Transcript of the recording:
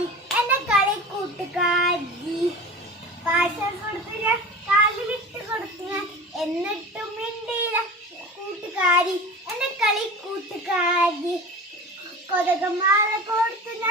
കൂട്ടുകാരി എന്നെ കളി കൂട്ടുകാരി പായസം കൊടുത്തില്ല കാലിലിട്ട് കൊടുത്തില്ല എന്നിട്ടും മിണ്ടിയില്ല കൂട്ടുകാരി എന്നെ കളി കൂട്ടുകാരി കൊതകമാല കൊടുത്തില്ല